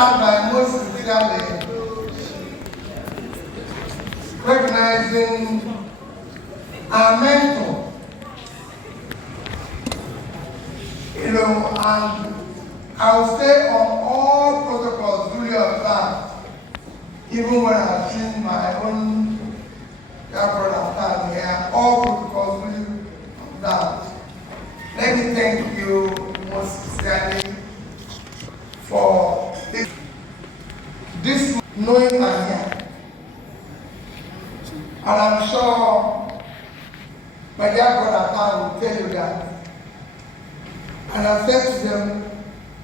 by most sincerely recognizing our mentor, and I'll stay on all protocols duly observed, even when I've seen my own brother stand here, all protocols duly observed. Let me thank you most sincerely for this knowing I'm here. And I'm sure my dear brother Khan will tell you that. And I said to them,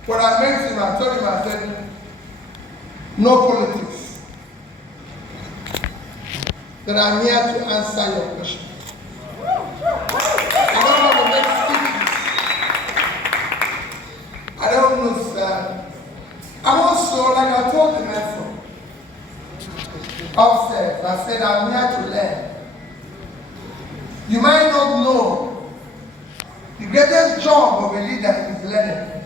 when I met him, I told him, I said, no politics. That I'm here to answer your question. I don't want to make speeches. I don't know, sir. I'm also, like I told the mentor upstairs, I said, I'm here to learn. You might not know the greatest job of a leader is learning.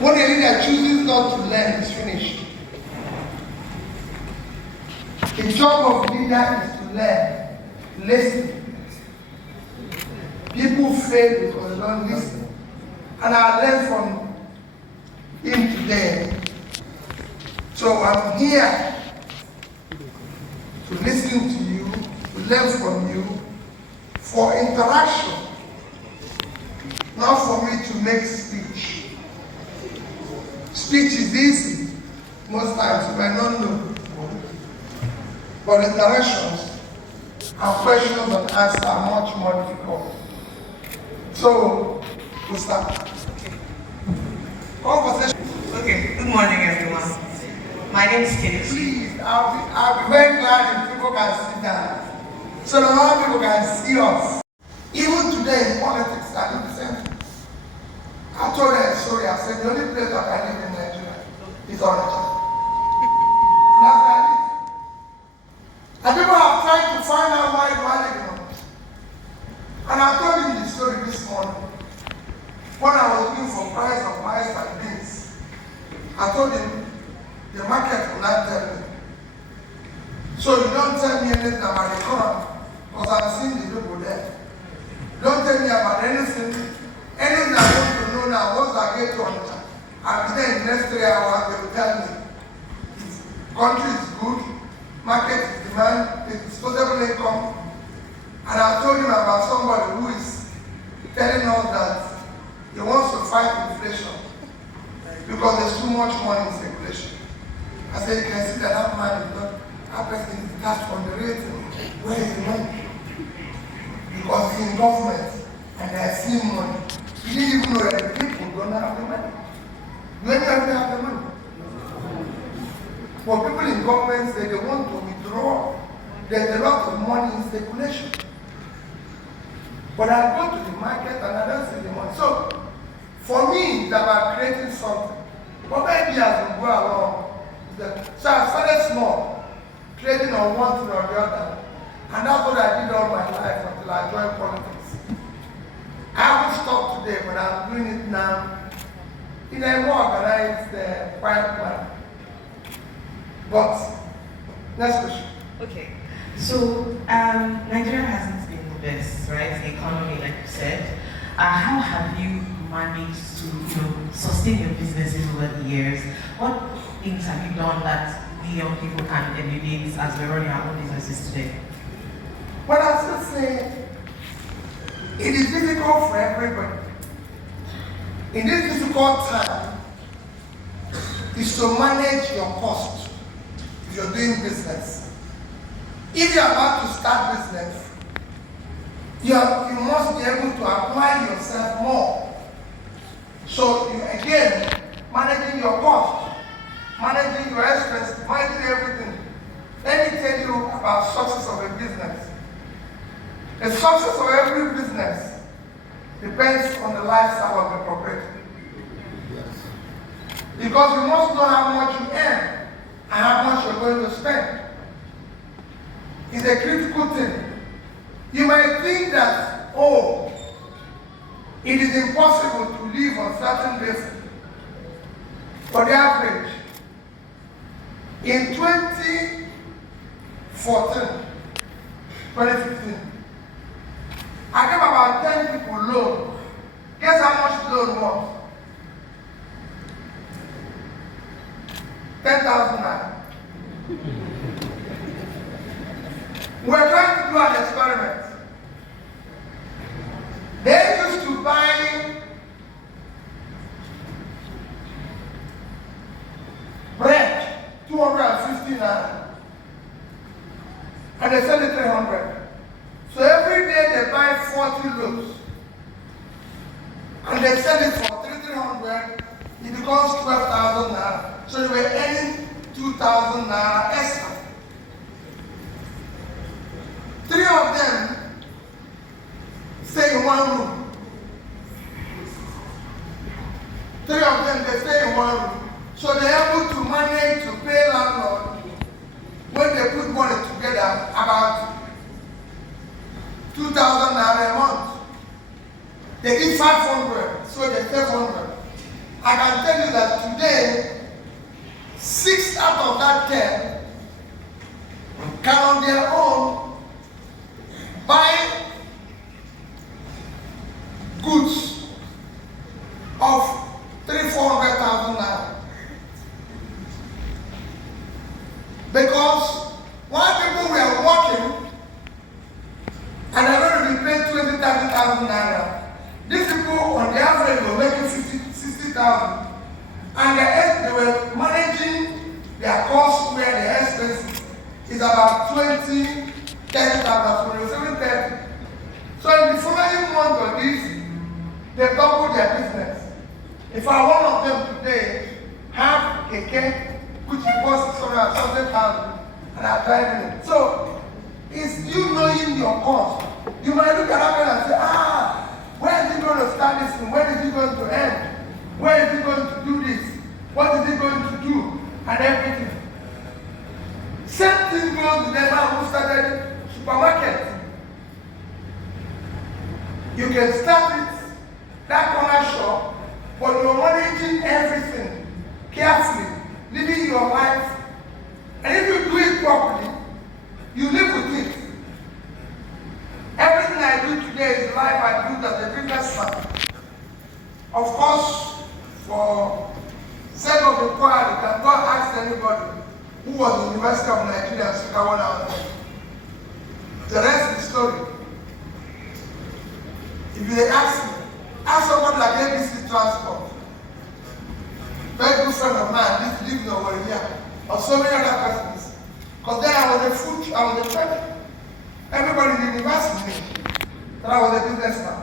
When a leader chooses not to learn, it's finished. The job of leader is to learn, listen. People fail because they don't listen. And I learned from him today. So I'm here to listen to you, to learn from you, for interaction, not for me to make speech. Speech is easy, most times you might not know. But interactions and questions and answers are much more difficult. So, we'll start. Conversation. Okay, good morning everyone. My name is Kate. Please, I'll be very glad if people can sit down, so that other people can see us. Even today in politics, I do the same thing. I told her a story. I said the only place that I live in Nigeria is Owerri. That's where I live. And people have tried to find out why do I live in Owerri. And I told him the story this morning. When I was looking for price of rice and beans, I told him the market will not tell me. So you don't tell me anything about the economy, because I've seen the people there. Don't tell me about anything. Anything I want to know now, once I get to Onitsha, I'll be there in the next 3 hours, they will tell me. Country is good, market is demand, it's disposable income. And I told him about somebody who is telling us that he wants to fight inflation because there's too much money in circulation. I said, you can see that that man is not, that person is taxed on the rate. Where is the money? Because it's in government and they're seeing money. You didn't even know that the people don't have the money. When do they have the money? For people in government say they want to withdraw, there's a lot of money in circulation. But I go to the market and I don't see the money. So, for me, it's about creating something. But maybe as we go along, so I started small, trading on one thing or the other. And that's what I did all my life until I joined politics. I haven't stopped today, but I'm doing it now in a more organized, quiet manner. But, next question. Okay, so Nigeria hasn't been the best, right? The economy, like you said. How have you managed to, sustain your businesses over the years? What things have you done that we young people can emulate as we're running our own businesses today? Well, I still say it is difficult for everybody. In this difficult time, is to manage your cost if you're doing business. If you're about to start business, you must be able to apply yourself more. So again, managing your cost, managing your expenses, managing everything. Let me tell you about success of a business. The success of every business depends on the lifestyle of the proprietor. Because you must know how much you earn and how much you're going to spend. It's a critical thing. You might think that, oh, it is impossible to live on certain basis. For the average, in 2015, I gave about 10 people loan. Guess how much loan was? 10,000 naira. We're trying to do an experiment. They used to buy bread, 250 naira, and they sell it 300. So every day they buy 40 loaves, and they sell it for 300. It becomes 12,000 naira. So they were earning 2,000 naira extra. 3 of them stay in one room. 3 of them, they stay in one room. So they're able to manage to pay landlord when they put money together about 2,000 naira a month. They give 500, so they save 100. I can tell you that today, 6 out of that 10 can on their own buy goods of 300,000-400,000 naira. Because while people were working and they're going to be paid 20,000-30,000 naira, these people on the average were making 60,000, and they were managing their costs where their expenses is about 20,000, 30,000, so they were 30. So in the following month of this, they doubled their business. If I one of them today have a cake which costs 600,000 and are driving it. So it's you knowing your cost. You might look at that and say, where is he going to start this thing? Where is he going to end? Where is he going to do this? What is he going to do? And everything. Same thing goes with the man who started supermarket. You can start it, that corner shop, but you're managing everything carefully, living your life. And if you do it properly, you live with it. Everything I do today is the life I do as a businessman. Of course, for sake of the choir, you can go ask anybody who was in the University of Nigeria and speak one hour. The rest is story. If they ask me, ask someone like ABC Transport, very good friend of mine, lives in Owerri, or so many other persons. Because then I was a friend. Everybody in the university that I was a businessman.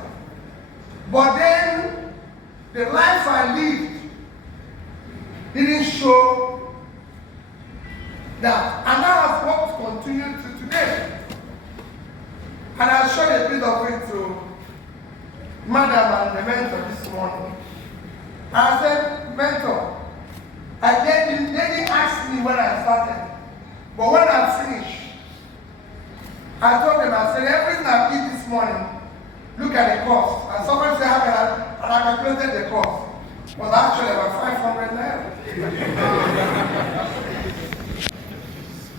But then, the life I lived didn't show that. And that has what continued to today. And I showed a bit of it to Madam and the mentor this morning. I said, mentor, they didn't ask me when I started. But when I finished, I told them, I said, everything I did this morning, look at the cost. And somebody said, and I calculated the cost. Was actually about 500 naira.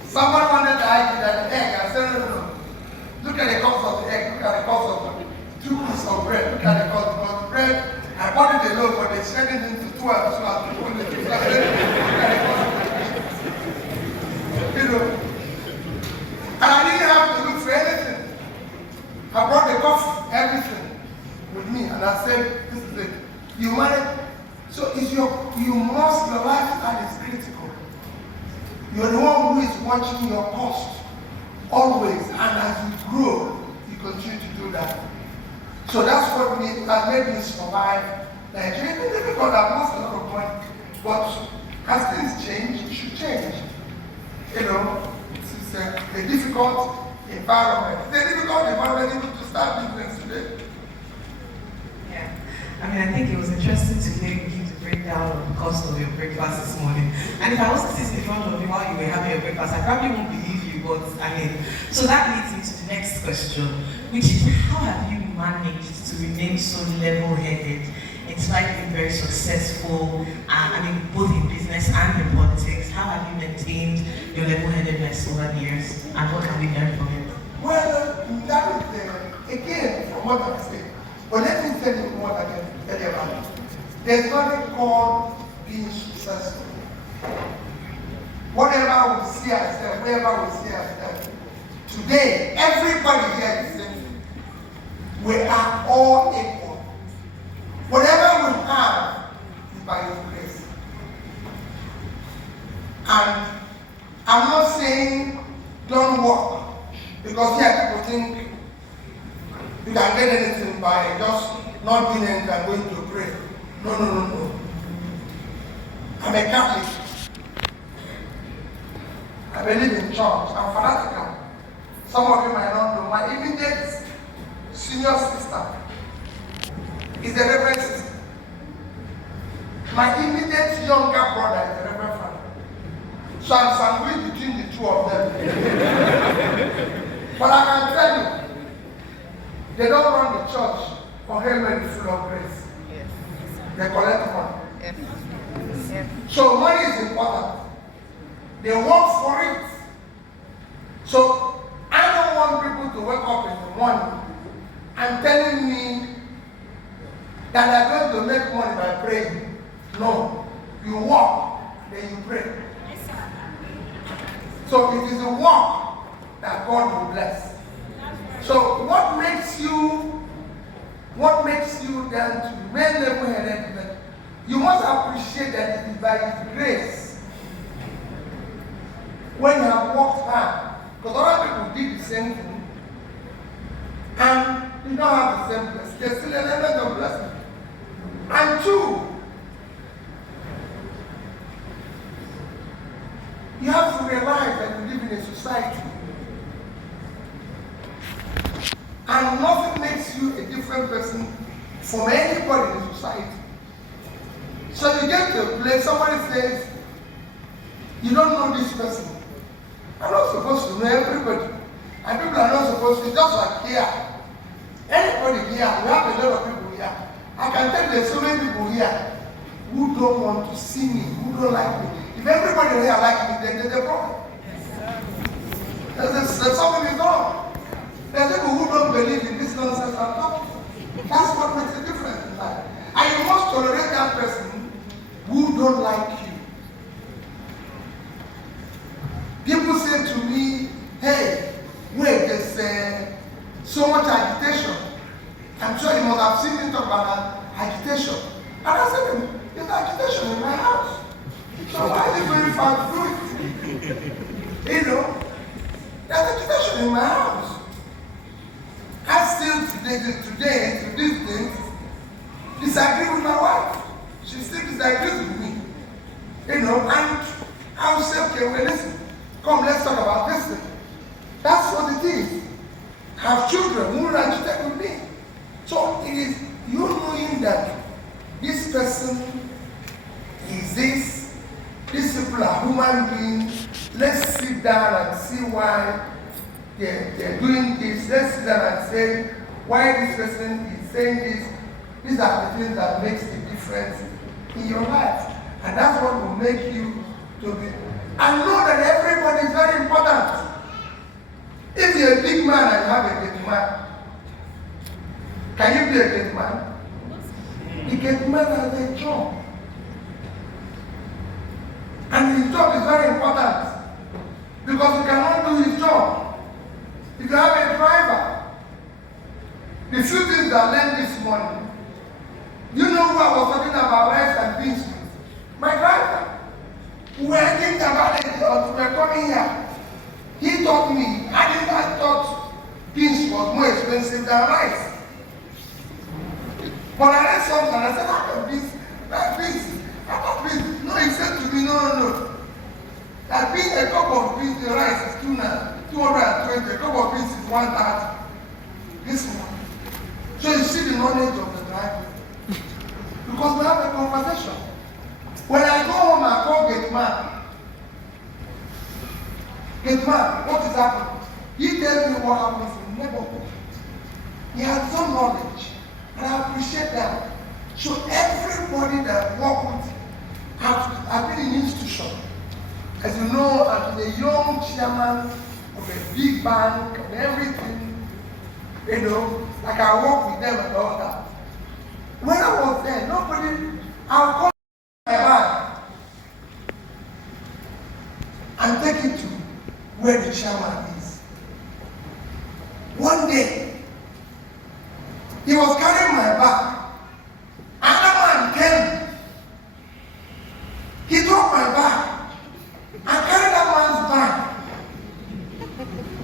Someone wanted to argue that the egg. I said, no. Look at the cost of the egg. Look at the cost of the 2 pieces of bread. Look at the cost of the bread. I bought it alone, but they sent it into 12. So I put it in. Look at the cost of the bread. You know. And I didn't have to look for anything. I brought the coffee, everything with me, and I said, this is it. You manage. So it's your lifestyle is critical. You're the one who is watching your cost always, and as you grow, you continue to do that. So that's what has made me survive Nigeria. It's difficult, I've lost a lot of money, but as things change, it should change. You know, it's a difficult environment. It's a difficult environment even to start business today. Yeah, I mean, I think it was interesting to hear you give the breakdown of the cost of your breakfast this morning. And if I was to sit in front of you while you were having your breakfast, I probably won't believe you, but I mean, so that leads me to the next question, which is how have you managed to remain so level-headed in spite of being very successful, both in business and in politics, how have you maintained your level-headedness over the years, and what can we learn from it? Well, that is, again, from what I'm saying, but let me tell you what I can tell you about it. There's nothing called being successful. Whatever we see ourselves, wherever we see ourselves, today, everybody here is saying, we are all equal. Whatever we have is by His grace. And I'm not saying don't work, because here people think you can get anything by just not doing anything and going to pray. No. I'm a Catholic. I believe in church. I'm fanatical. Some of you might not know. My immediate senior sister is the Reverend sister. My immediate younger brother is the Reverend father. So I'm sandwiched between the two of them. But I can tell you, they don't run the church for Hail full of grace. Yes. They collect money. Yes. Yes. So money is important. They work for it. So I don't want people to wake up in the morning and telling me that they're going to make money by praying. No. You work, then you pray. So it is the work that God will bless. So what makes you then to remain level-headed? You must appreciate that it is by His grace. When you have worked hard, because other people did the same thing, and you don't have the same blessing. There's still an element of blessing. And two, you have to realize that you live in a society. And nothing makes you a different person from anybody in the society. So you get to a place, somebody says, you don't know this person. I'm not supposed to know everybody. And people are not supposed to, just like here. Anybody here, we have a lot of people here. I can tell there's so many people here who don't want to see me, who don't like me. If everybody here like me, then there's a problem. There's something is wrong. There's people who don't believe in this nonsense I'm talking. That's what makes a difference in life. And you must tolerate that person who don't like you. People say to me, hey, wait, there's so much agitation. I'm sure you must have seen me talk about agitation. And I said, there's agitation in my house. So why are you very far to do it? You know, there's agitation in my house. I still today, to these things, disagree with my wife. She still disagrees with me. You know, and I will say, okay, well, listen, come, let's talk about this thing. That's what it is. Have children who will agitate with me. So it is you knowing that this person is this, these people are human beings. Let's sit down and see why they're doing this. Let's sit down and say why this person is saying this. These are the things that makes the difference in your life. And that's what will make you to be. And know that everybody is very important. If you're a big man and you have a gate man, can you be a gate man? The gate man has a job. And his job is very important. Because he cannot do his job. If you have a driver, the few things that I learned this morning, you know who I was talking about rice and beans with? My driver. We were thinking about it, we were coming here. He taught me, I thought beans was more expensive than rice. But I read something and I said, how come beans? That beans, I thought beans. No, he said to me, no. That beans, a cup of beans, the rice is 220, a cup of beans is 130. This one. So you see the knowledge of the driver. Because we have a conversation. When I go home, I call gate man. Gate man, what is happening? He tells me what happens in the neighborhood. He has some knowledge, and I appreciate that. So everybody that work with, I've been in institution. As you know, I've been a young chairman of a big bank and everything. You know, like I work with them and all that. When I was there, nobody, I'll call my bag and take it to where the chairman is. One day, he was carrying my bag. Another man came. He took my bag and carried that man's bag.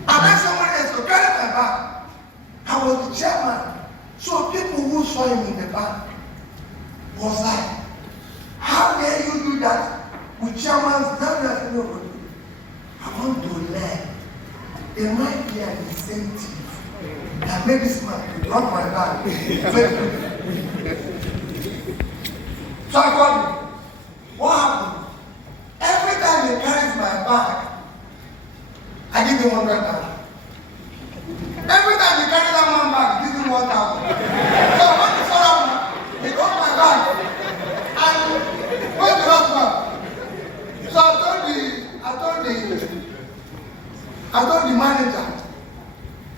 And then someone else to carry my bag. I was the chairman. So people who saw him in the bank was like, how dare you do that with chairman's brother? Nobody. I want to learn. There might be an incentive that maybe this man will drop my bag. So I told him, what happened? Every time he carries my bag, I give him 100,000. Every time he carries that man bag, I give him 1,000. So when he saw that man, he got my bag. And where's the last man? So I told the manager,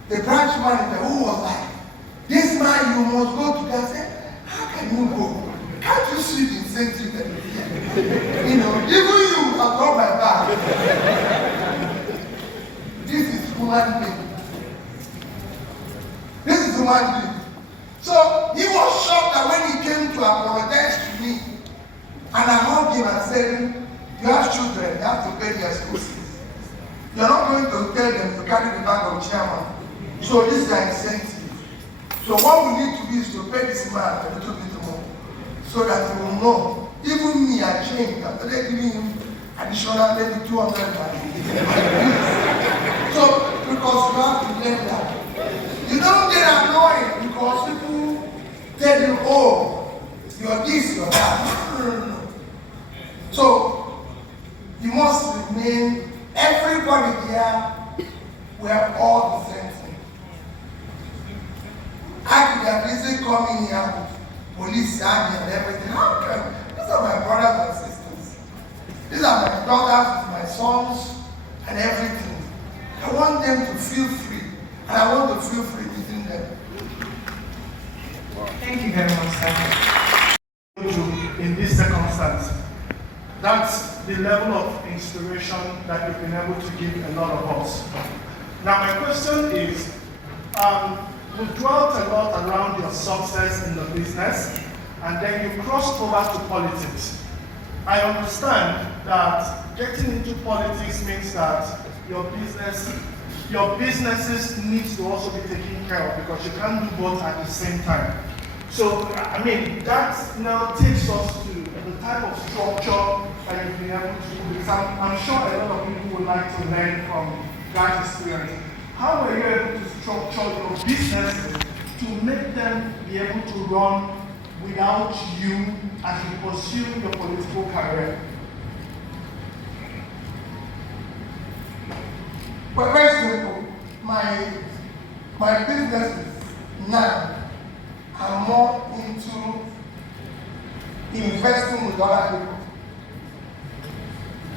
the branch manager, who was like, this man, you must go to that. I said, how can you go? Can't you see the incentive that you get? You know, even you have got my bag. This is human being. This is human being. So he was shocked that when he came to apologize to me, and I hugged him and said, you have children, you have to pay their school fees. You're not going to tell them to carry the bag of chairman. So this is their incentive. So what we need to do is to pay this man a little bit more, so that he will know. Even me, I changed. I'm giving him additional maybe 200 So because you have to learn that. You don't get annoyed because people tell you, oh, you're this, you're that. No. So you must remain, everybody here, we are all the same thing. I could have easily come in here with police army and everything. How can? These are my brothers and sisters. These are my daughters, my sons, and everything. I want them to feel free, and I want to feel free within them. Thank you very much, sir. In this circumstance, that's the level of inspiration that you've been able to give a lot of us. Now my question is, we've dwelt a lot around your success in the business, and then you crossed over to politics. I understand that getting into politics means that your businesses need to also be taken care of, because you can't do both at the same time. So, I mean, that now takes us to the type of structure that you've been able to do. Because I'm sure a lot of people would like to learn from that experience. How were you able to structure your businesses to make them be able to run without you as you pursue your political career? Well, very simple. My businesses now are more into investing with other people.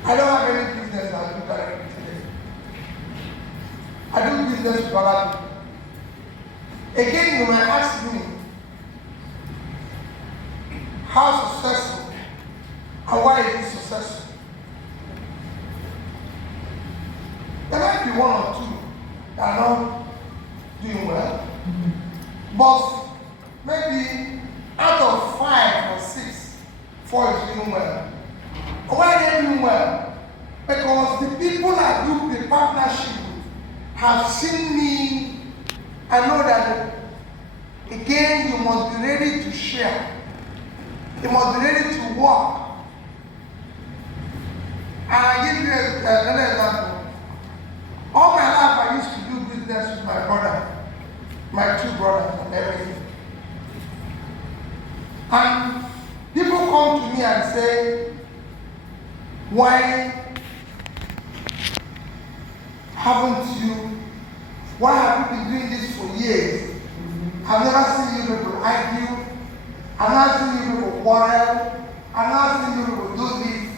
I don't have any business that I do directly today. I do business with other people. Again, you might ask me, how successful and why is it successful? There might be one or two that are not doing well, but maybe out of 5 or 6, 4 is doing well. Why are they doing well? Because the people I do the partnership with have seen me and know that, again, you must be ready to share. You must be ready to work. And I give you another example. All my life I used to do business with my brother, my 2 brothers and everything. And people come to me and say, why have you been doing this for years? I've never seen you people argue I'm not seeing you people quarrel. I'm not seeing you people do this.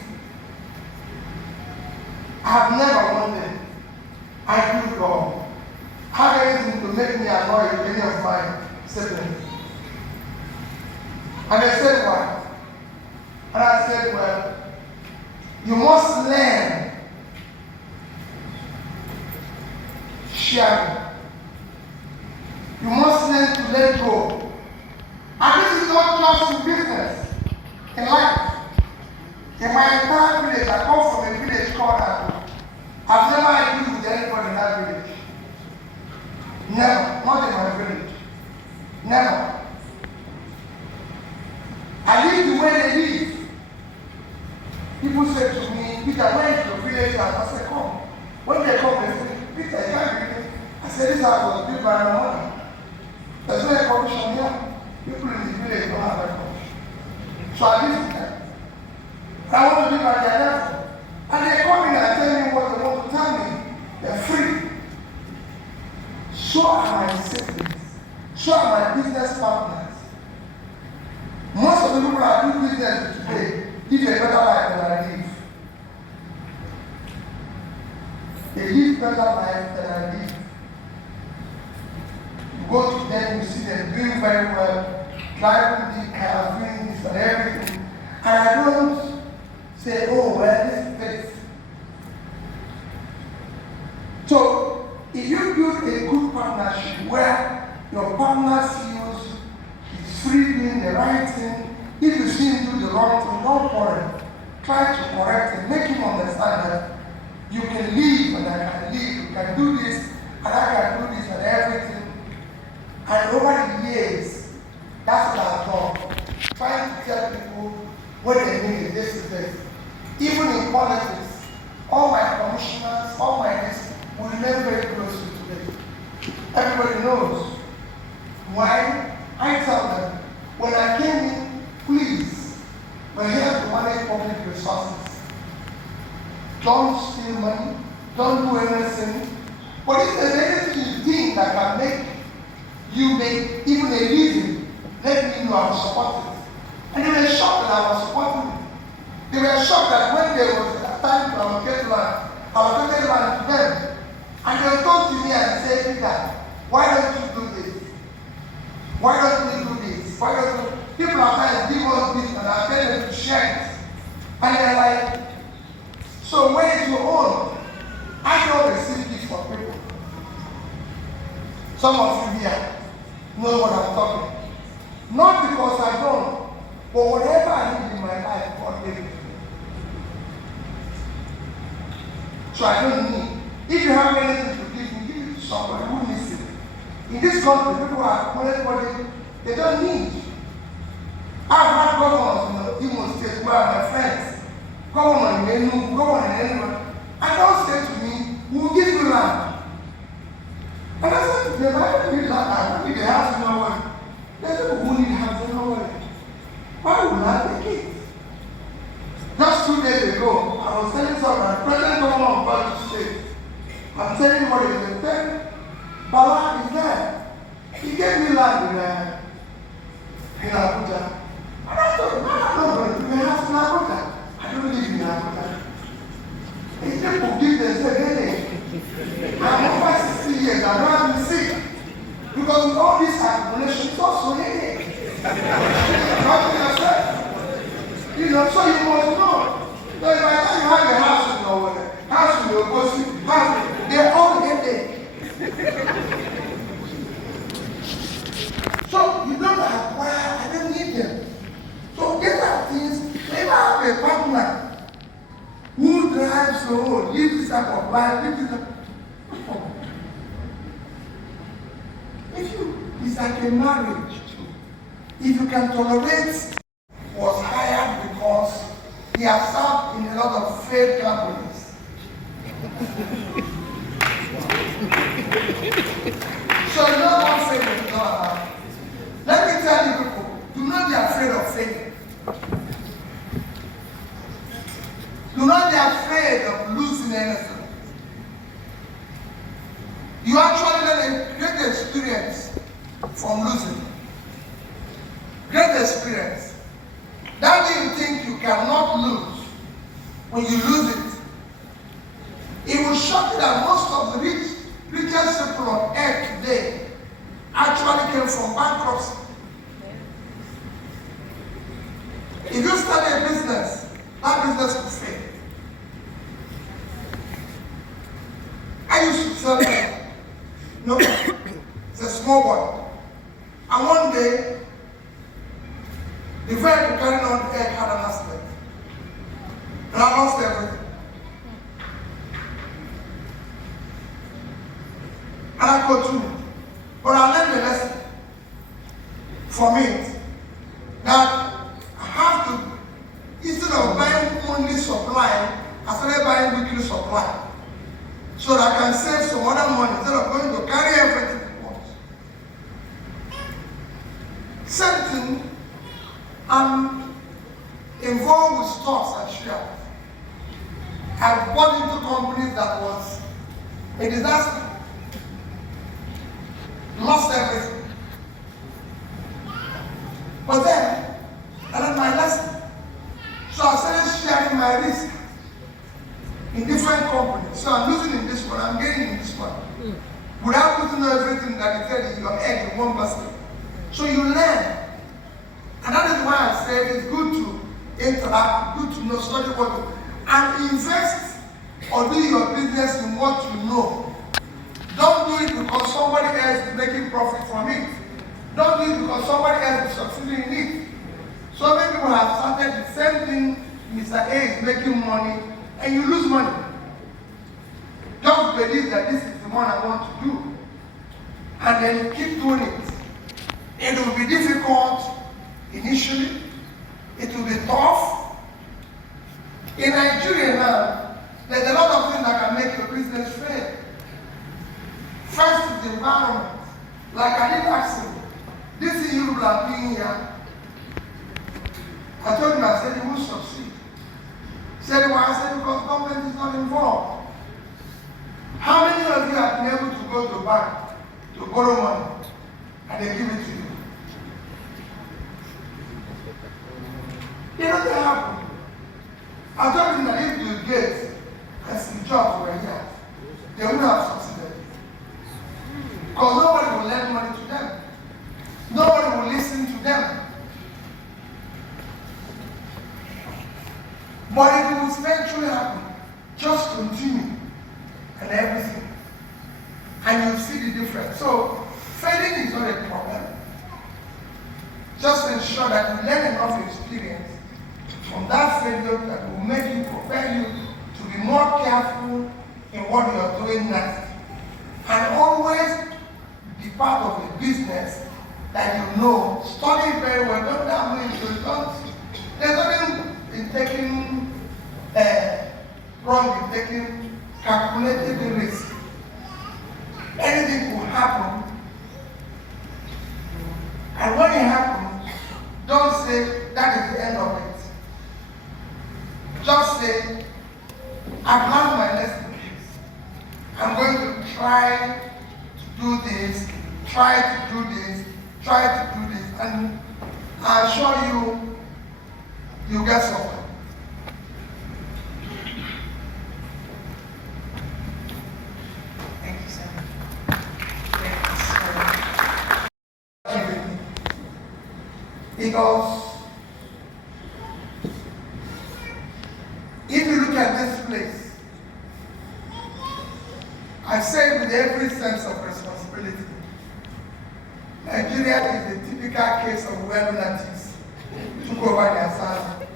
I've never wanted, I do God, have anything to make me annoy any of my siblings. And they said, why? And I said, well, you must learn sharing. You must learn to let go. And this is not just in business, in life. In my entire village, I come from a village called Ado. I've never argued with anybody in that village. Never. Not in my village. Never. I live the way they live. People say to me, Peter, where is your village? I said, come. When they come, they say, Peter, you can't believe it. I said, this house was built by my mother. There's no air condition here. People in the village don't have air condition. So I live with them. I want to live at their level. And they come in and tell me what they want to tell me. They're free. So are my siblings. So are my business partners. Most of the people I do business with today live a better life than I live. They live better life than I live. You go to them, you see them doing very well, driving big cars, doing this and everything. And I don't say, oh, well, this is this. So, if you build a good partnership where your partner feels he's free doing the right thing, if you see him do the wrong thing, don't worry. Try to correct him, make him understand that you can live and I can live, you can do this and I can do this and everything. And over the years, that's what I've done. Trying to tell people what they mean, this is this. Even in politics, all my commissioners, all my this, we remain very close to today. Everybody knows. Why? I tell them, when I came in, please, we're here to manage public resources. Don't steal money, don't do anything. But if there's anything you think that can make you make even a living, let me know I will support it. And they were shocked that I was supporting it. They were shocked that when there was a time to allocate land, I allocated land to them. And they would come to me and say, Peter, why don't you do this? Why don't we do this? Why don't you? People are trying to give us this and I tell them to share it. And they're like, so where is your own? I don't receive this from people. Some of you here know what I'm talking. Not because I don't, but whatever I need in my life, God gave it to me. So I don't need. If you have anything to give it to somebody who needs it. In this country, people are money, they don't need. I've had governors in Imo State who are my friends. Governor in Enu, governor in Enu. And they'll say to me, we'll give you land. And I said to them, I don't need land. I don't need a house in Owerri. There's people who need houses in Owerri. Why would I take it? Just 2 days ago, I was telling someone, President Governor of Bauchi State, I'm telling you what it is. Then, Bala is there. He gave me land in Abuja. And I thought, no, I'm going to give a house in Abuja. I don't live in Abuja. And people give themselves headache. I'm over 60 years, I don't have been sick. Because with all this accumulation, it's also headache. Not yourself. You know, so you must know. So by the time you have a house in Owerri, house in Ogosi, house, they're all headache. So you don't acquire, I don't need them. So these are things, if I have a partner who drives the road, live this type of life, live this type of if you, it's like a marriage too. If you can tolerate was hired because he has served in a lot of failed companies. So you know what failure is all about. Let me tell you people, do not be afraid of failure. Do not be afraid of losing anything. You actually learn a great experience from losing. Great experience. That thing you think you cannot lose, when you lose it, it will shock you that most of the richest people on earth today actually came from bankruptcy. If you start a business, that business will fail. I used to sell egg. No, it's a small boy. And one day, the vehicle carrying on the egg had an accident. And I lost everything. And I go through. But I learned the lesson from it that I have to, instead of buying only supply, I started buying weekly supply. So that I can save some other money instead of going to carry everything at once. Same thing, I'm involved with stocks and shares. I've bought into companies that was a disaster. Lost everything. But then, I learned my lesson. So I started sharing my risk in different companies. So I'm losing in this one, I'm gaining in this one. Without putting everything that you said in your egg in one basket. So you learn. And that is why I said it's good to interact, good to know, study what to do, and invest or do your business in what you know. Don't do it because somebody else is making profit from it. Don't do it because somebody else is succeeding in it. So many people have started the same thing. Mr. A is making money, and you lose money. Just believe that this is the one I want to do. And then you keep doing it. It will be difficult initially. It will be tough. In Nigeria now, there's a lot of things that can make your business fail. First is the environment. Like I did ask him, this is you are being here. I told him, I said, you will succeed. He said, why? I said, because government is not involved. How many of you have been able to go to a bank to borrow money and they give it to you? It doesn't happen. I told him that if Bill Gates and Steve Jobs were here, they would have succeeded. Because nobody will lend money to them. Nobody will listen to them. But it will eventually happen. Just continue and everything. And you'll see the difference. So, failing is not a problem. Just ensure that you learn enough experience from that failure that will make you, prepare you to be more careful in what you are doing next. And always be part of a business that you know. Study very well. Don't dabble into it. There's nothing in taking wrong in taking calculated risk. Anything will happen. And when it happens, don't say that is the end of it. Just say, I've learned my lesson. I'm going to try to do this, try to do this, try to do this, and I assure you, you'll get something. Thank you, sir. Because if you look at this place, I say with every sense of responsibility, Nigeria is a typical case of where lunatics took over their side.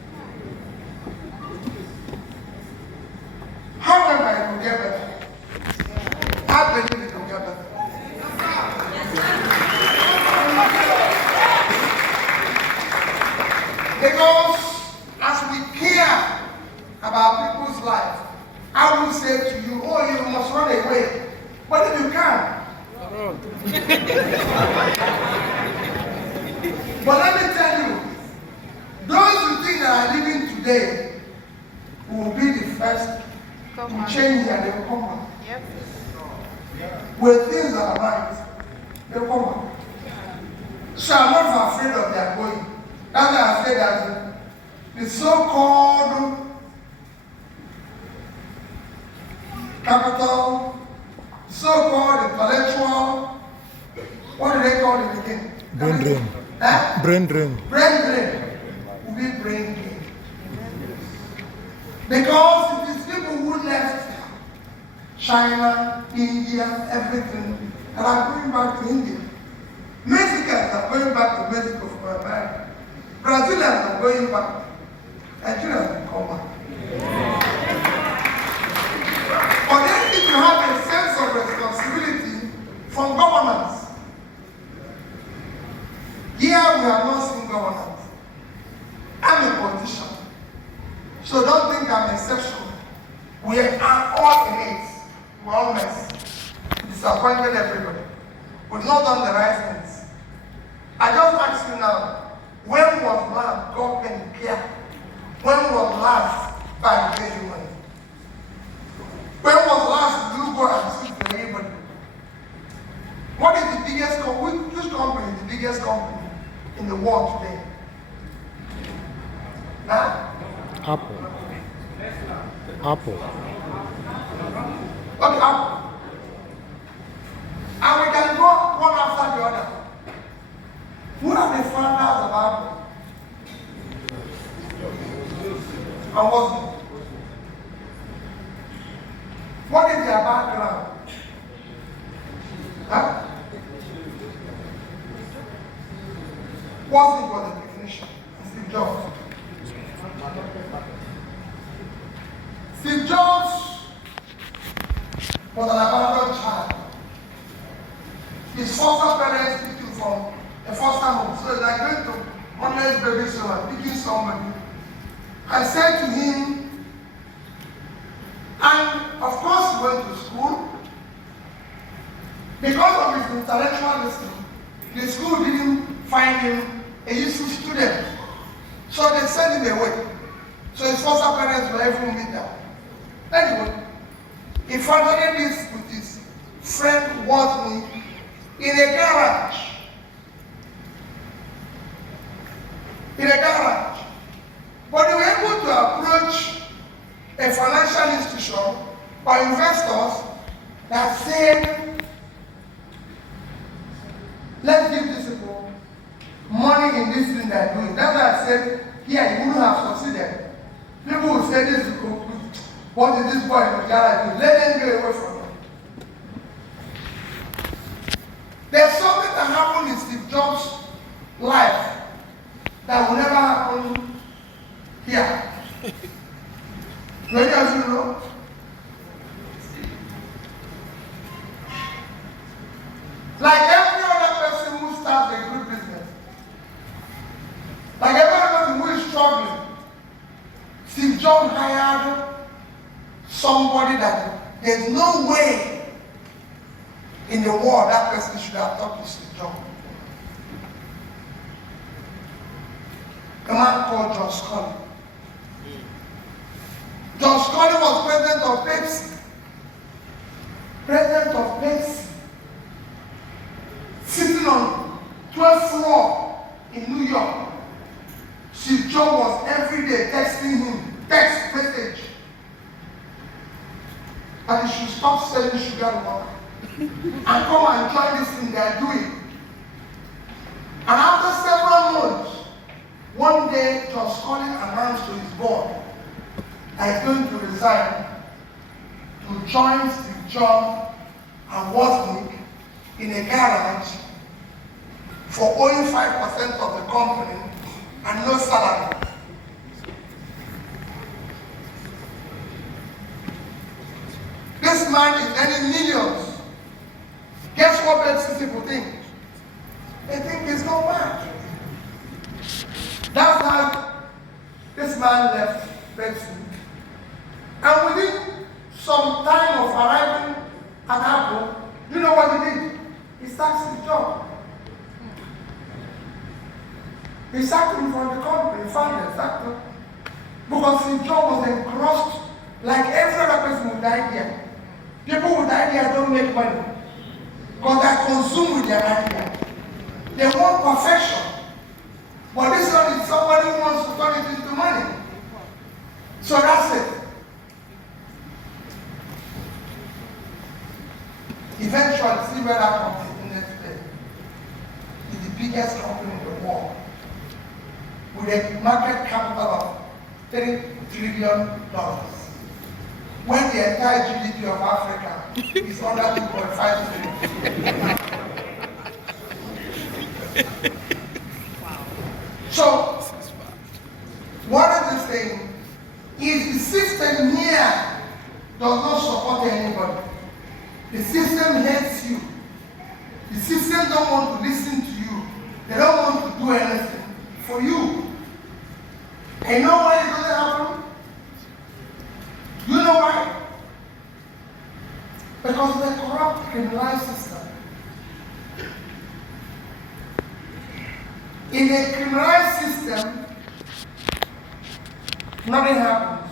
However, it will get better. I believe it will get better. Because as we care about people's lives, I will say to you, oh, you must run away. But if you can. But let me tell you, those who think that are living today will be the first to change their come. Yep. When things are right, they come on. So I'm not afraid of their going. That's why I say that the so-called capital, so-called intellectual, what do they call it again? Brain drain. Huh? Brain drain. Brain drain. Will be brain drain. Because it is people who left China, India, everything, and are going back to India. Mexicans are going back to Mexico from America. Brazilians are going back. Nigerians will come back. But then if you have a sense of responsibility from governance, here we are not seeing governance. I'm a politician, so don't think I'm exceptional. We are all in it. We're all mess. Disappointed everybody. We've not done the right things. I just ask you now, when was last government care? When was last by paying money? When was last you go and see for anybody? What is the biggest company? Which company is the biggest company in the world today? Huh? Apple. Apple. Okay, Apple. And we can go one after the other. Who are the founders of Apple? And what is their background? Huh? What's it for the definition? Steve Jobs. Steve Jobs was an abandoned child. His foster parents picked him from a foster home. So it's like going to honest baby son, picking somebody. I said to him, and of course he went to school. Because of his intellectualism, the school didn't find him a useful student. So they sent him away. So his foster parents were able to meet him. Anyway, he finally lives with his friend Watney in a garage. But they were able to approach a financial institution or investors that said, let's give these people money in this thing they're doing. That's why I said, here you wouldn't have succeeded. People will say this is complete. What is this boy in the garage doing? Let them get away from him. There's something that happened in Steve Jobs' life that will never happen here. Many of you know. Like every other person who starts a good business, like every other person who is struggling, Steve Jobs hired somebody that there's no way in the world that person should have talked to Steve Jobs. A man called John Scully. John Scully was president of Pepsi. President of Pepsi. Sitting on 12th floor in New York. Steve Jobs was every day texting him, text message, that he should stop selling sugar water and come and join this thing they are doing. And after several months, one day, John Scully announced to his board that he's going to resign to join Steve Jobs and Wozniak in a garage for only 5% of the company and no salary. This man is earning millions. Guess what Pepsi people think? They think he's not mad. That's how this man left Pepsi. And within some time of arriving at Apple, you know what he did? He sacked Steve Jobs. He sacked him from the company, he found sacked him. Because Steve Jobs was engrossed like every other person with idea. People with idea don't make money. Because they're consumed with their idea. They want perfection. But this one is somebody who wants to turn it into money. So that's it. Eventually, see where that company today is the biggest company in the world with a market capital of $3 trillion. When the entire GDP of Africa is under 2.5 trillion. So, what is this saying? Is the system here does not support anybody. The system hates you. The system don't want to listen to you. They don't want to do anything for you. And you know why it doesn't happen? You know why? Because of the corrupt criminalized system. In a criminalized system, nothing happens.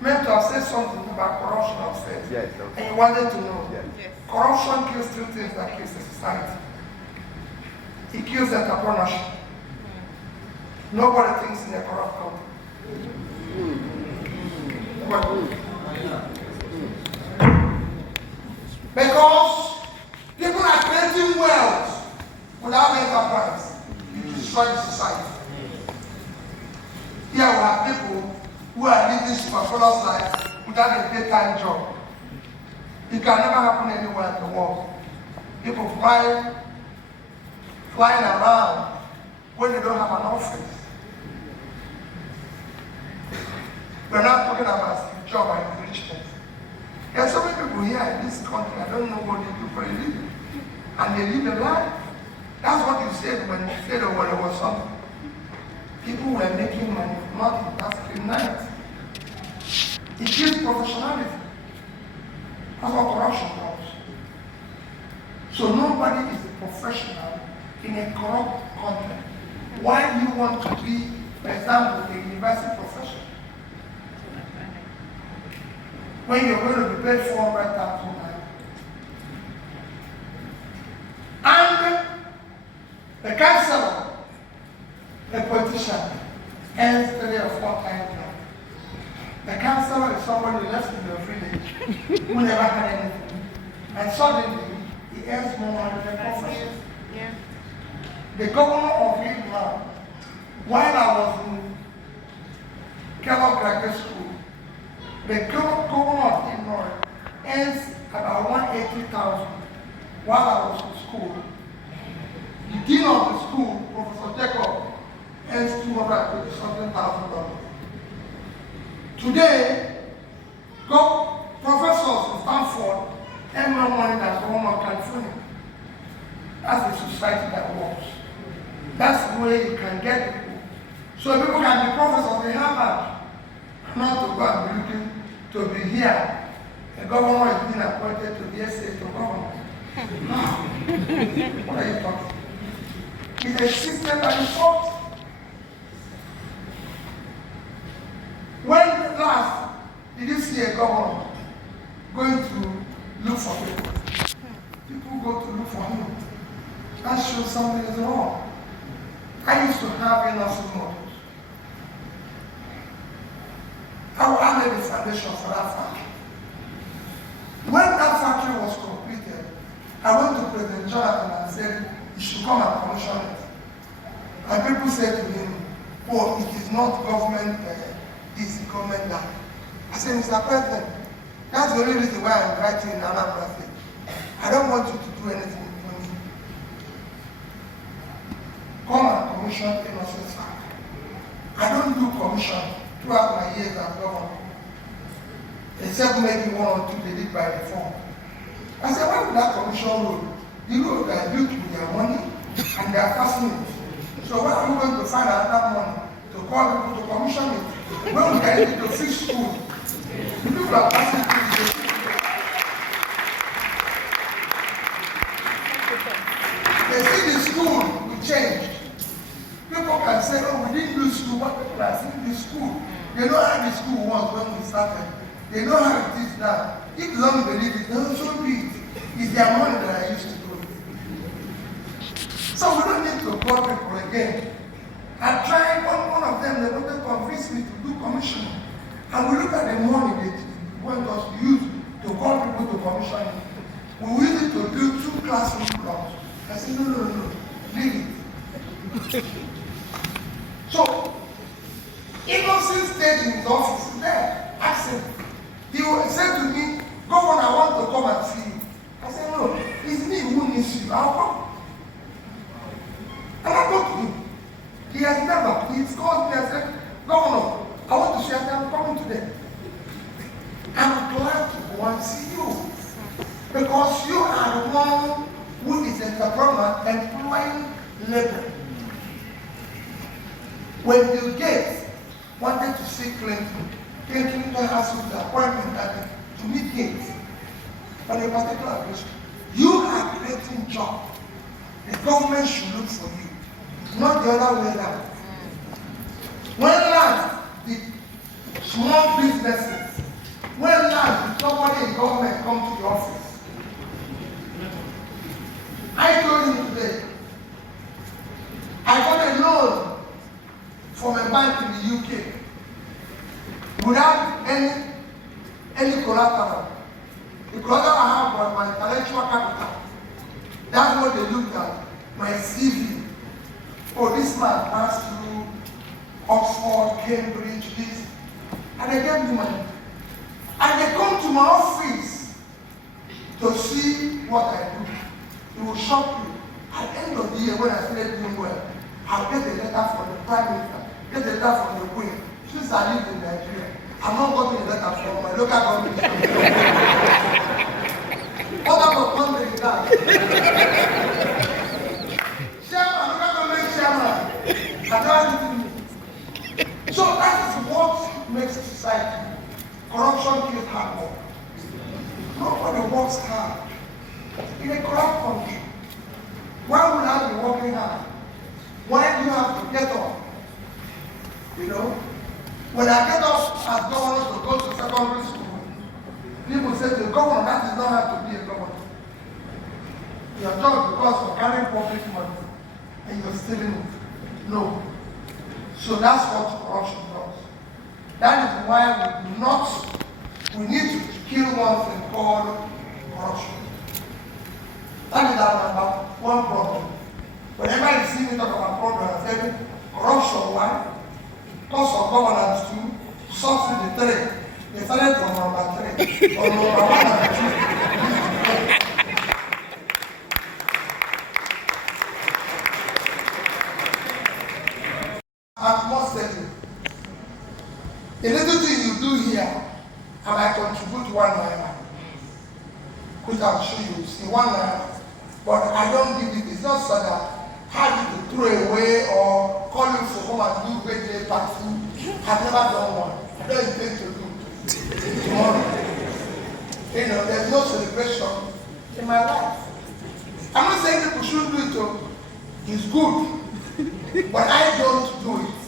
Meant to have said something about corruption upstairs. Yes, and you wanted to know. Yes. Corruption kills two things that kills the society. It kills entrepreneurship. Nobody thinks in a corrupt country. Because people are creating wealth without enterprise. You destroy the society. Here we have people who are living superfluous lives without a daytime job. It can never happen anywhere in the world. People flying around when they don't have an office. We're not talking about job and richness. There are so many people here in this country, I don't know what they do for a living. And they live a life. That's what you said when you said there was something. People were making money for nothing. That's criminality. It kills professionalism. That's what corruption does. So nobody is a professional in a corrupt country. Why do you want to be, for example, a university professor? When you're going to be paid $400,000. And the councillor, a politician, earns 3 or 4 times that. The councillor is someone who left in the village who never had anything. And suddenly, he earns more money than the professor. Yeah. The governor of England, while I was in Kellogg Graduate School, the governor of Illinois earns about $180,000 while I was in school. The dean of the school, Professor Jacob, earns $250,000. Today, professors in Stanford earn more money than someone of California. That's the society that works. That's the way you can get people. So people can be professors in Harvard, not to go and be looking to be here. The governor is being appointed to be a state governor. What are you talking? It's a system that is fault. When last did you see a governor going to look for people? People go to look for him. That shows something is wrong. I used to have a nursing models. I made the foundation for that factory. When that factory was completed, I went to President Jonathan and said, you should come and commission it. And people said to him, oh, it is not government, it's government that. I said, Mr. President, that's the only reason why I'm writing in Anambra State. I don't want you to do anything for me. Come and commission a nursing factory. I don't do commission throughout my years as governor. Except maybe 1 or 2 they did by reform. I said, why would that commission road? The road that built with their money and their customers. So where are we going to find another money to call people to commission it? When we get it to fix school, the people are passing through the they see the school, we changed. People can say, oh, we didn't do school, but people are seeing the school. They know how the school was when we started. They know how it is now. If you don't believe it, they'll show you it. It's their money that I used to do it. So we don't need to call people again. I tried one of them, they wanted to convince me to do commissioning. And we looked at the money they want us to use to call people to commission. We used it to build 2 classroom blocks. I said, no, leave it. So, Innocent stayed in his office there. I said, he said to me, Governor, I want to come and see you. I said, no, it's me who needs you. I'll come. And I go to him. He has never. He's called me and said, Governor, I want to see you. I said, I'm coming today. I'm glad to go and see you. Because you are the one who is entrepreneur employing labor. When Bill Gates wanted to see Clinton has with the appointment that to meet Gates on a particular occasion. You are creating jobs. The government should look for you, not the other way around. When last did small businesses, when last did somebody in government come to the office? I told him today, I got a loan from a bank in the UK without any collateral. The collateral I have was my intellectual capital. That's what they looked at, my CV. Oh, this man passed through Oxford, Cambridge, this, and they gave me money. And they come to my office to see what I do. It will shock you. At the end of the year, when I started doing well, I'll get a letter from the Prime Minister, get a letter from the Queen. Since I live in Nigeria, I'm not getting a letter from my local government. What about wondering that? Chairman, local government chairman, I don't anything. So that is what makes society. Corruption kills hard work. Nobody works hard. In a corrupt country, why would I be working hard? Why do you have to get up? You know, when I get up as governor to go to secondary school, people say to the governor, that is not how to be a governor. You are judged because of carrying public money and you're stealing it. No. So that's what corruption does. That is why we need to kill one thing called corruption. That is our number one problem. Whenever you see me talk about problem, I say corruption one, cost of governance two, subsidy three. They started from number 3, or number 1 and 2. I must tell you, the little thing you do here, and I contribute 1 naira, which I'm sure you will see 1 naira. But I don't give it. It's not so that I have to throw away or call you to come and do birthday party. I've never done one. I don't intend to do tomorrow. You know, there's no celebration in my life. I'm not saying people shouldn't do it though. It's good. But I don't do it.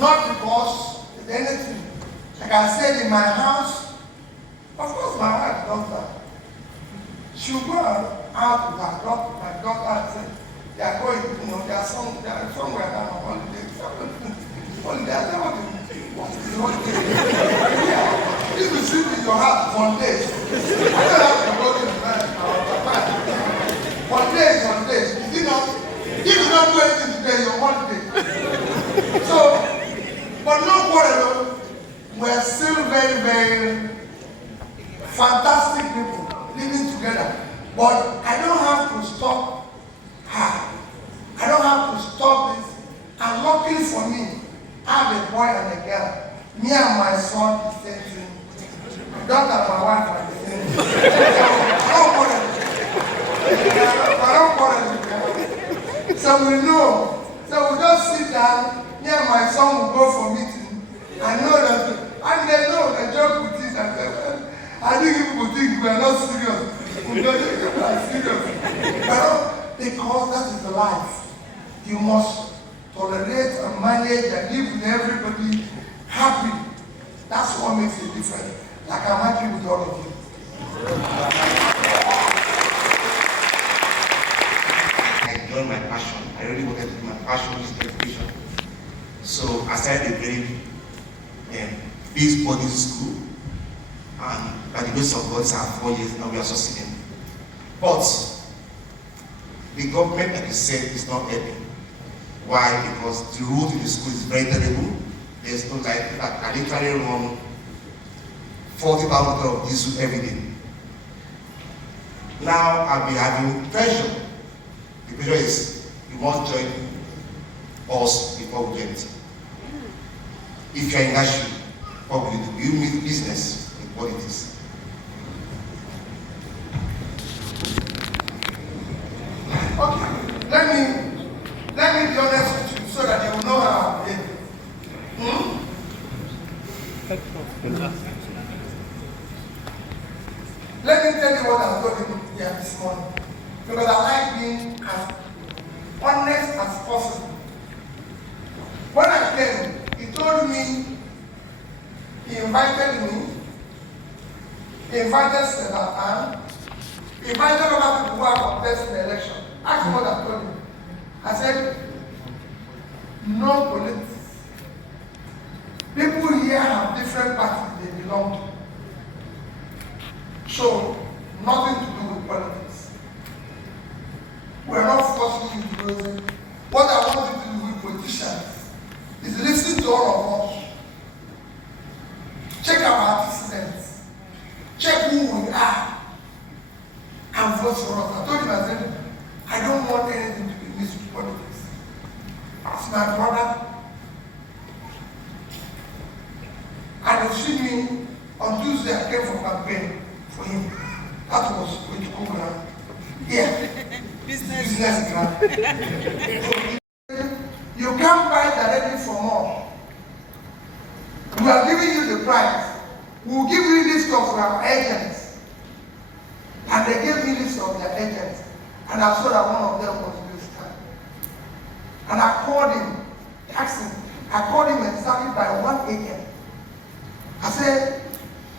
Not because it's anything. Like I said in my house, of course my wife does that. She'll go out with her daughter, my daughter, and say, they are going, you know, they are somewhere down on holiday. Holiday, I say, what is the holiday? Yeah. If you sleep in your house for days, I don't have to go to America or Japan. For days, you know, if you don't do anything today, you're holiday. So, but no quarrel, we're still very, very fantastic people living together. But I don't have to stop her. I don't have to stop this. And luckily for me, I have a boy and a girl. Me and my son is the same thing. My daughter and my wife are the same thing. I don't quarrel with them. So we know. So we just sit down. Me and my son will go for meeting. I know that, and they know the joke with this. And say, well, I think people think we are not serious. We don't think we are serious. But because that is the life. You must tolerate and manage and live with everybody happy. That's what makes it different. Like I'm happy with all of you. I enjoy my passion. I really wanted to do my passion is education. So I started a very busybody school, and by the grace of God, it's 4 years and we are succeeding. But the government, like you said, is not helping. Why? Because the road in the school is very terrible. There's no light. I literally run 40,000 of diesel every day. Now I'll be having pressure. The pressure is, you must join us before we join it. If you're in that shoe, what will you do? You meet business with politics. Okay, let me be honest with you so that you will know how I'm behaving. Let me tell you what I told him here this morning, because I like being as honest as possible. When I came, he told me, he invited Senator, he invited other people who are contesting the election. Ask me what I told him. I said, no politics. People here have different parties they belong to. So, nothing to do with politics. We are not forcing you to do it. What I want you to do with politicians is listen to all of us. Check our antecedents. Check who we are. And vote for us. I told him, I said, I don't want anything to be mixed with politics. It's my brother. And you see me on Tuesday, I came for campaign for him. That was going to go around. Yeah. Business grant. You can't buy directly from us. We are giving you the price. We will give you a list of our agents. And they gave me list of their agents. And I saw that one of them was this time. And I called him, asked him. I called him exactly by one agent. I said,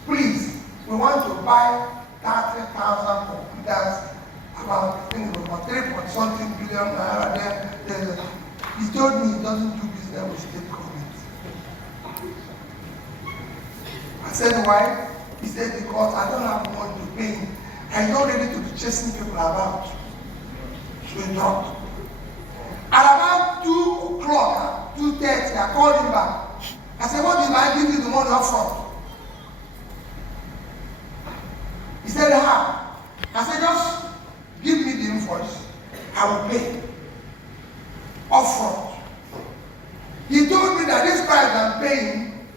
please, we want to buy 30,000 computers, about, I think it was about 3.something billion naira there. He told me he doesn't do business with state government. I said, why? He said, because I don't have money to pay him. I'm not ready to be chasing people about. So he dropped. At about 2 o'clock, 2:30, I called him back. I said, what if I give you the money up front? He said, how? I said, just give me the invoice. I will pay. Up front. He told me that this price I'm paying,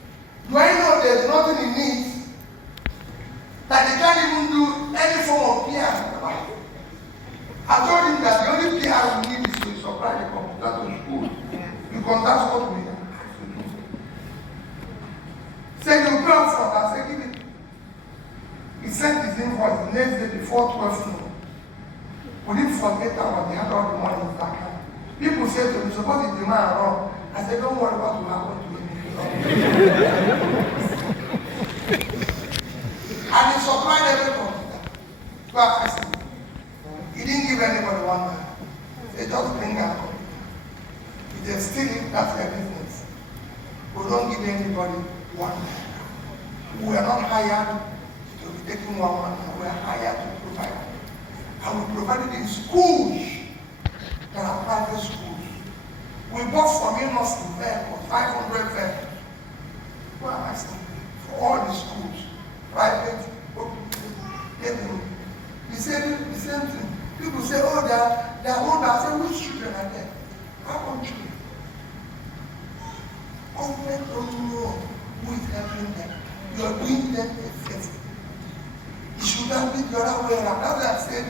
do I know there's nothing in it? That they can't even do any form of PR. I told him that the only PR we need is to supply the computer to school. Because that's what we have to do. Said you pay up front. I said, give it. He sent his invoice the next day before 12 noon. Within 48 hours, they had all the money in his account. People said to me, suppose if the man wrong. I said, don't worry what will happen to him. And he supplied every computer. So I asked him. He didn't give anybody one man. They just bring our computer. If they steal it, that's their business. We don't give anybody one man. We are not hired to be taking one man. We are hired to provide. And we provided in schools that are private schools. We bought from industry vehicles, 500 vehicles. Well, I'm asking for all the schools. Private, everything. He said the same thing. People say, oh, they're older. I said, which children are there? How come children? Government don't know who is helping them. You're doing them a favor. It should not be the other way around. That's why I said,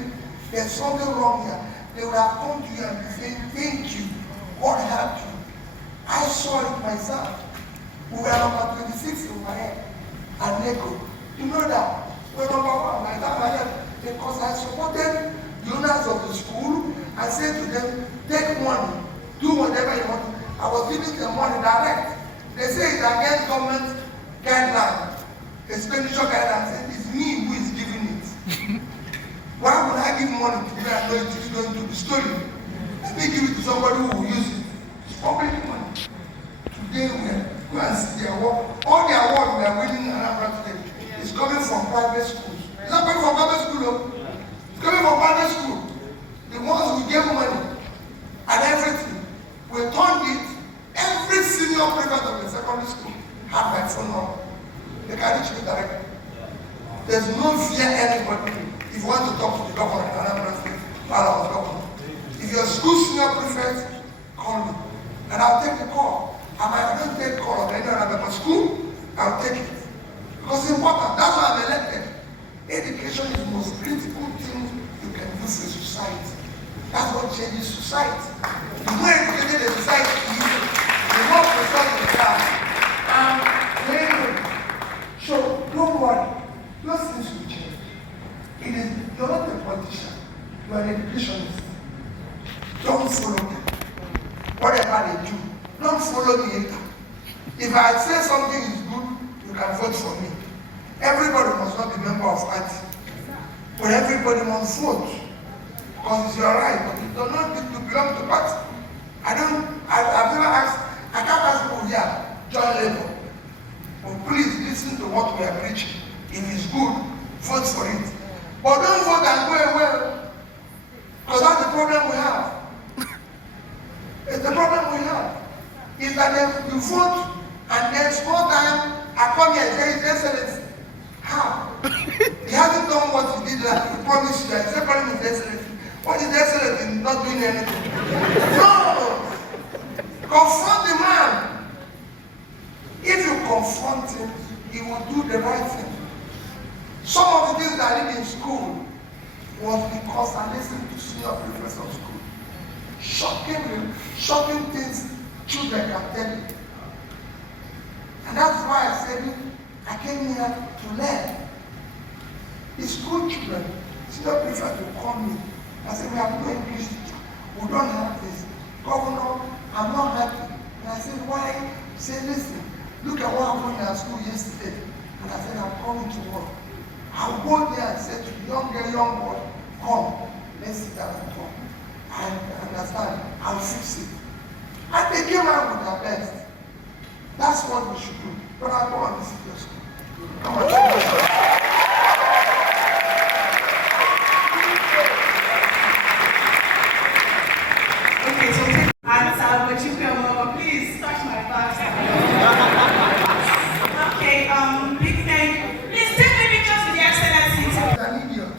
there's something wrong here. They would have come to you and be saying, thank you. God helped you. I saw it myself. We were number 26 in my head. And Neko. You know that we're number 1 like that, because I supported the owners of the school. I said to them, take money, do whatever you want. I was giving them money direct. They say it's against government guidelines, expenditure guidelines. It's me who is giving it. Why would I give money to me and know it is going to be stolen? Let me give it to somebody who will use it. It's public money. To Go and see their award. All the awards we are winning in Anambra today is coming from private schools. It's not coming from private school, though. It's coming from private school. The ones who gave money and everything. We turned it. Every senior prefect of the secondary school had my phone number. They can reach me directly. There's no fear anybody if you want to talk to the governor in Anambra State while I was governor. If you're a school senior prefect, call me. And I'll take the call. And I don't take call of any other school, I'll take it. Because it's important. That's why I'm elected. Education is the most critical thing you can do for society. That's what changes society. The more educated the society is, the more preserved the class. Anyway, so don't worry. Those things will change. You're not a politician. You're an educationist. Don't follow them. Whatever they do, don't follow me either. If I say something is good, you can vote for me. Everybody must not be a member of party. But everybody must vote. Because it's your right, but you do not need to belong to party. I've never asked, I can't ask people here, join Labour. But please listen to what we are preaching. If it's good, vote for it. But don't vote and go away. Because that's the problem we have. It's the problem we have. Is that you vote and then small time, I come here and say, His Excellency. How? He hasn't done what he did last. He promised you. I said, calling His Excellency. What is Excellency in not doing anything? No! Confront the man. If you confront him, he will do the right thing. Some of the things that I did in school was because I listened to senior prefects of school. Shocking things children can tell you. And that's why I said I came here to learn. The school children, senior prefects will call me. I said, we have no English teacher. We don't have this. Governor, I'm not happy. And I said, why? He said, listen, look at what happened in our school yesterday. And I said, I'm coming to work. I'll go there and say to the young girl, young boy, come, let's sit down and talk. And understand, I'll fix it. And they came out with their best. That's what we should do. But I'll go on this serious. Come on. Okay, so take answer, but you can please touch my back. Okay, big thank. Please take me pictures with the Excellency. He's an idiot.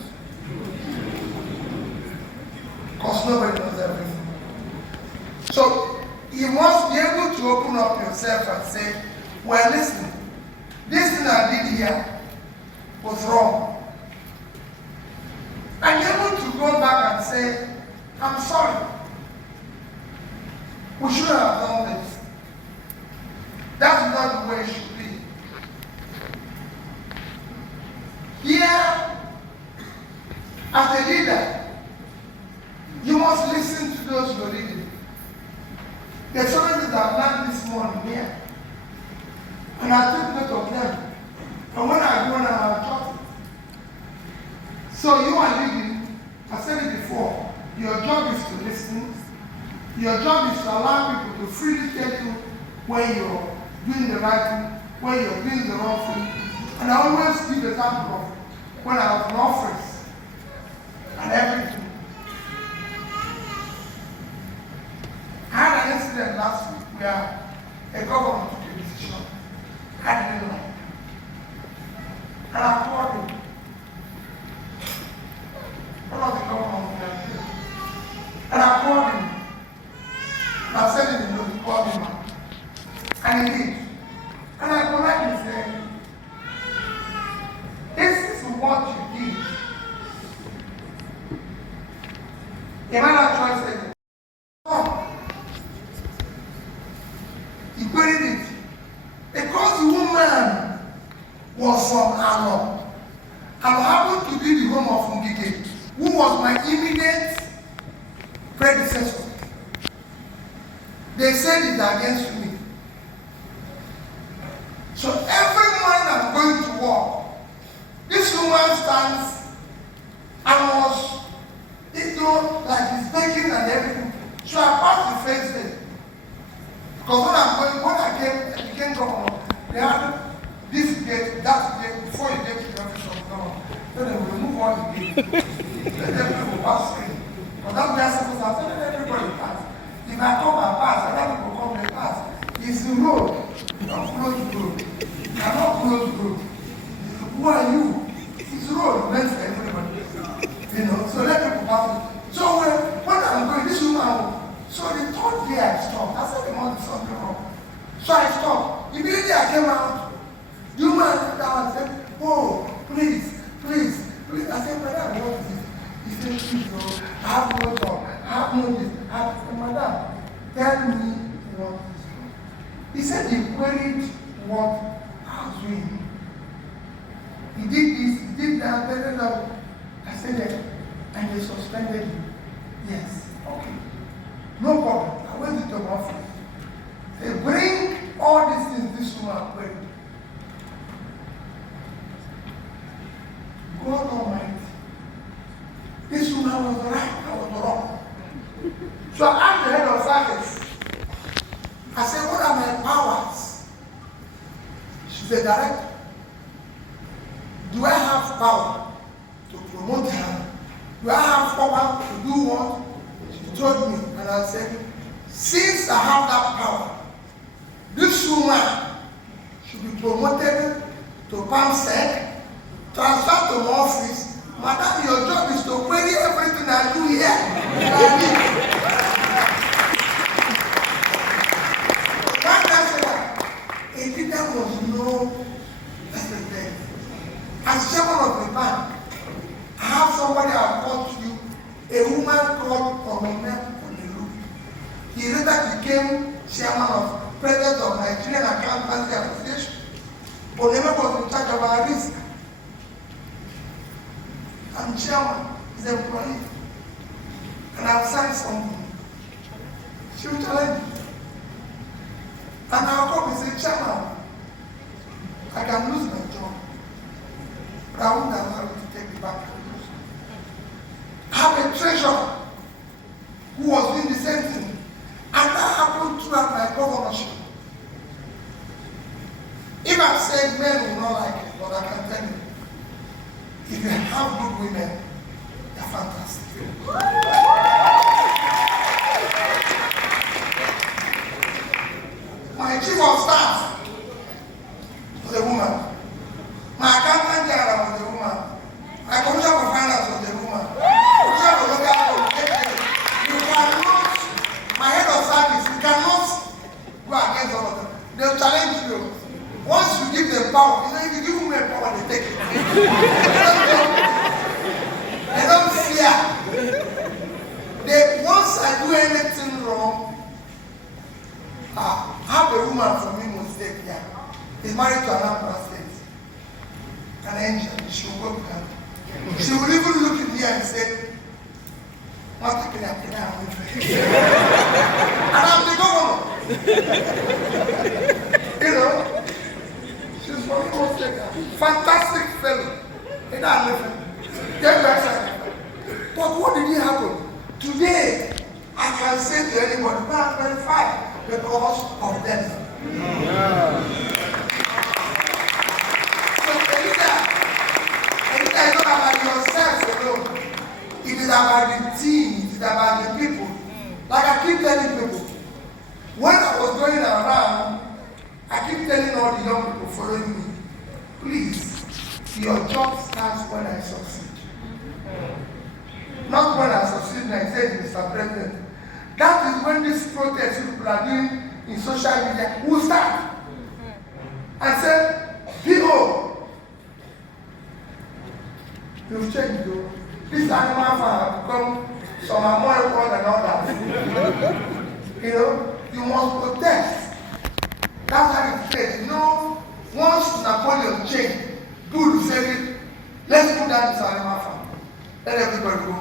Because nobody knows everything. So you must be able to open up yourself and say, well, listen, this thing I did here was wrong. And you're able to go back and say, I'm sorry. We shouldn't have done this. That's not the way it should be. Here, as a leader, you must listen to those you're leading. There's so many that I've learned this morning here. And I took note of them. And when I go now, I'll jot it. So you are leading, I said it before, your job is to listen. Your job is to allow people to freely tell you when you're doing the right thing, when you're doing the wrong thing. And I always give the example of when I was in office and everything. I had an incident last week where a governor took a decision I didn't like. And I called him. One of the governors there. And I called him. I said him, he called him out. And he did. And I politely said, this is what you did. Emmanuel Troy said, oh, he buried it. Because the woman was from Alo. Alo happened to be the home of Ngige, who was my immediate predecessor. They said it's against me. So every morning I'm going to work, this woman stands and was, like he's baking and everything. So I passed the first day. Because when I came, became governor, they had this gate, that gate, before you get to the office of governor. So they will remove all the gates. Let everybody pass free. But that's where I'm supposed to say, let everybody pass. If I come and pass, other people come and pass. It's the road, not closed road. You cannot close road. Who are you? It's road meant for everybody. You know, so let people pass. So when I'm going, this woman, so the third day I stopped. I said, the month is something wrong. So I stopped. Immediately I came out. The woman sat down and said, oh, please, please, please. I said, madam, what is it? He said, please, no, I have no job. I have no this. I said, madam, tell me what is wrong. He said he queried what I was doing. He did this, he did that, blah. I said, yes. And they suspended you. Yes. Okay. No problem. I went to the office. They bring all these things this woman queried. God Almighty. This woman was right, I was wrong. So I asked the head of service. I said, what are my powers? She said, Director, do I have power to promote her? Do I have power to do what? She told me, and I said, since I have that power, this woman should be promoted to PAMSEC, transferred to my office. Madam, your job is to query everything I do here. A leader must know everything. As chairman of the bank, I have somebody I called you, a woman called Omena Onilu. He later became chairman of president of Nigerian Accountancy Association. Onema was in charge of our risk. I'm chairman, he's an employee. And I've signed something. She will challenge me. And I'll come and say, chairman, I can lose my job. But I won't allow you to take me back. I have a treasurer who was doing the same thing. And that happened throughout my governorship. If I've said men will not like it, but I can tell you, if you have good women, they're fantastic. My chief of staff was a woman. My accountant general was a woman. My commissioner for finance was a woman. Commissioner for local government. You cannot, my head of service, you cannot go against all of them. They'll challenge you. Once you give them power, you know, if you give women power, they take it. They don't fear. Once I do anything wrong, I have a woman from Imo State here. He's married to another state. An angel, she will work with her. She will even look at me and say, not taking up the and I'm the governor. You know? She's from Imo State. Fantastic fellow. They don't live. Get back. But what did it happen? Today, I can say to anybody, not verify because of them. So, Elita is not about yourself alone. It is about the team, it is about the people. Like I keep telling people, when I was going around, I keep telling all the young people following me, please, your job starts when I succeed. Not when I succeed and I say, Mr. President. That is when this protest people are doing in social media will start. And say, people, you've changed though. This animal farm have become some are more equal than others. You know, you must protest. That's how it says. You know, once Napoleon changed, good said, let's put down this animal farm. Let everybody go.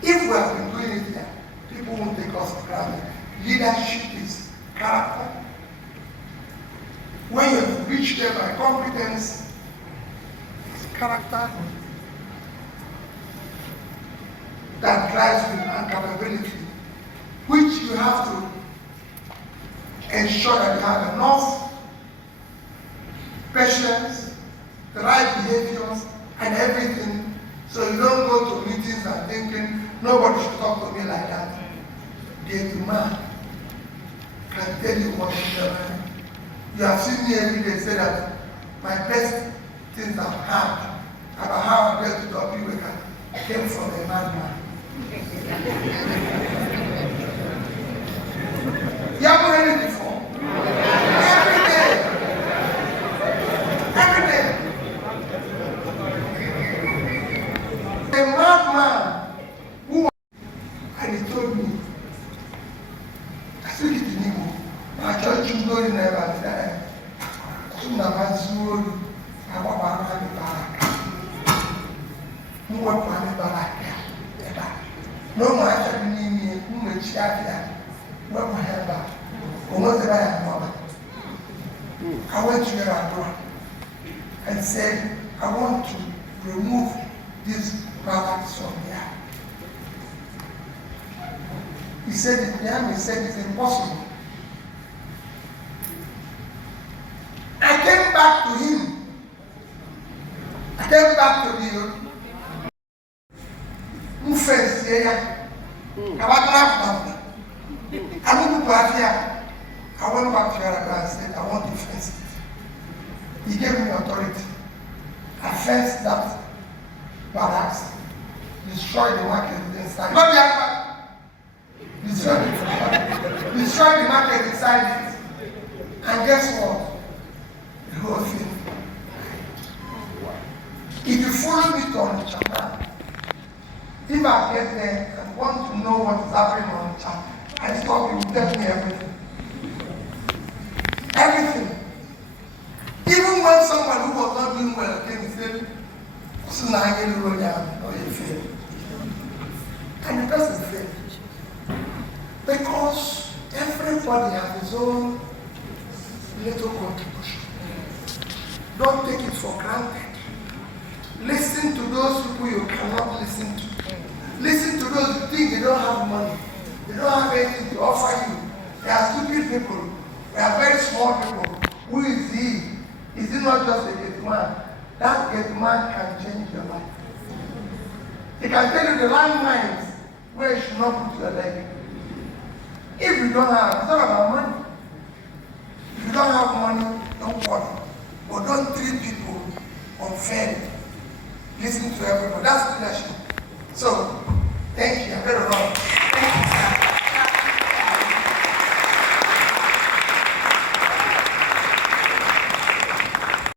If we have been doing it here, people won't take us for granted. Leadership is character. When you reach them by competence, it's character that drives you and capability, which you have to ensure that you have enough patience, the right behaviors, and everything, so you don't go to meetings and thinking, nobody should talk to me like that. The man can tell you what is your mind. You have seen me every day say that my best things I've had about how I get to talk people came from a madman. You haven't heard it before? Every day. Every day. A madman who, and he told me, I speak it in Igbo, my church is going never die. Soon as I saw I want my money back. No one money back. No one actually need me, who will share here. When my hair back, almost the mother. I went to your door and said, I want to remove these products from here. He said it there, he said it's impossible. I came back to him. I came back to the first year. I went back to Yaraba and said, I want to fence it. He gave me authority. I fenced that barracks, destroyed the market inside. Not the destroyed the market inside it. And guess what? The whole thing. If you follow me to Onitsha, if I get there and want to know what is happening on Onitsha, I stop you, tell me everything. Everything. Even when someone who was not doing well came and said, and the person failed. Because everybody has his own little contribution. Don't take it for granted. Listen to those people you cannot listen to. Listen to those who think they don't have money. They don't have anything to offer you. They are stupid people. They are very small people. Who is he? Is he not just a gate man? That gate man can change your life. He can tell you the landmines where you should not put your leg. If you don't have, it's not about money. If you don't have money, don't worry. But don't treat people unfairly. Listen to everybody. That's leadership. So, thank you. I'm very